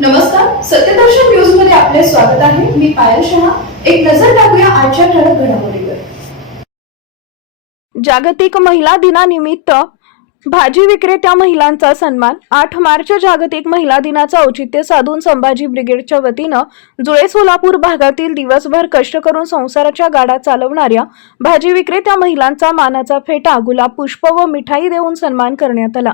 नमस्कार, सत्यदर्शन न्यूज मध्ये आपले स्वागत आहे। मी पायल शहा। एक नजर टाकूया आजच्या ठळक घडामोडींवर। जागतिक महिला दिनानिमित्त भाजी विक्रेत्या महिलांचा सन्मान। 8 मार्च जागतिक महिला दिनाचं औचित्य साधून संभाजी ब्रिगेडच्या वतीनं जुळे सोलापूर भागातील दिवसभर कष्ट करून संसाराच्या गाडा चालवणाऱ्या भाजी विक्रेत्या महिलांचा मानाचा फेटा, गुलाब पुष्प व मिठाई देऊन सन्मान करण्यात आला।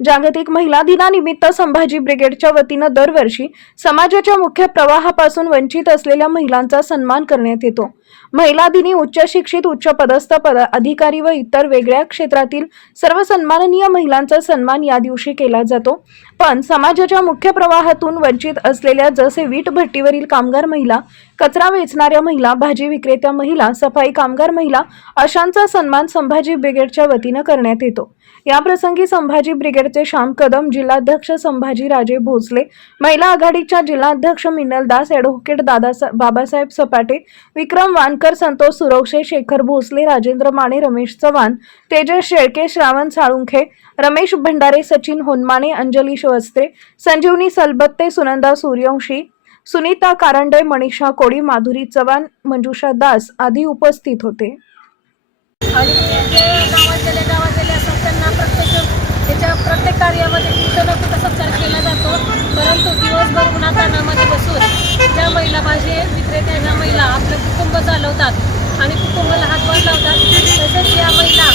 जागतिक महिला दिनानिमित्त संभाजी ब्रिगेडच्या वतीनं दरवर्षी समाजाच्या मुख्य प्रवाहापासून वंचित असलेल्या महिलांचा सन्मान करण्यात येतो। महिला दिनी उच्च शिक्षित, उच्च पदस्थ अधिकारी व इतर वेगळ्या क्षेत्रातील सर्व सन्माननीय महिलांचा सन्मान या दिवशी केला जातो। पण समाजाच्या मुख्य प्रवाहातून वंचित असलेल्या जसे वीट भट्टीवरील कामगार महिला, कचरा वेचणाऱ्या महिला, भाजी विक्रेत्या महिला, सफाई कामगार महिला अशांचा सन्मान संभाजी ब्रिगेडच्या वतीनं करण्यात येतो। या प्रसंगी संभाजी ब्रिगेडचे श्याम कदम, जिल्हाध्यक्ष संभाजी राजे भोसले, महिला आघाडीच्या जिल्हाध्यक्ष मिनल दास, ॲडव्होकेट बाबासाहेब सपाटे, विक्रम वानकर, संतोष सुरवशे, शेखर भोसले, राजेंद्र माने, रमेश चव्हाण, तेजस शेळके, श्रावण साळुंखे, रमेश भंडारे, सचिन होनमाने, अंजली श्वस्त्रे, संजीवनी सलबत्ते, सुनंदा सूर्यवंशी, सुनीता कारंडे, मनीषा कोळी, माधुरी चव्हाण, मंजुषा दास आदी उपस्थित होते। आणि जे गावात असतात त्यांना प्रत्येक कार्यामध्ये कुठं ना कुठं सत्कार केला जातो। परंतु दिवसभर उन्हातान्हामध्ये बसून ज्या महिला भाजी विक्रेत्या ज्या महिला आपलं कुटुंब चालवतात आणि कुटुंबाला हातभार लावतात, तसेच या महिला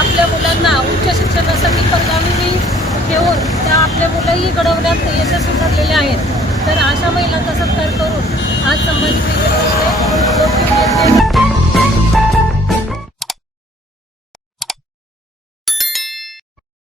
आपल्या मुलांना उच्च शिक्षणासाठी परगावी घेऊन त्या आपले मुलंही घडवण्यात यशस्वी ठरलेले आहेत। तर अशा महिलांचा सत्कार करून आज संभाजी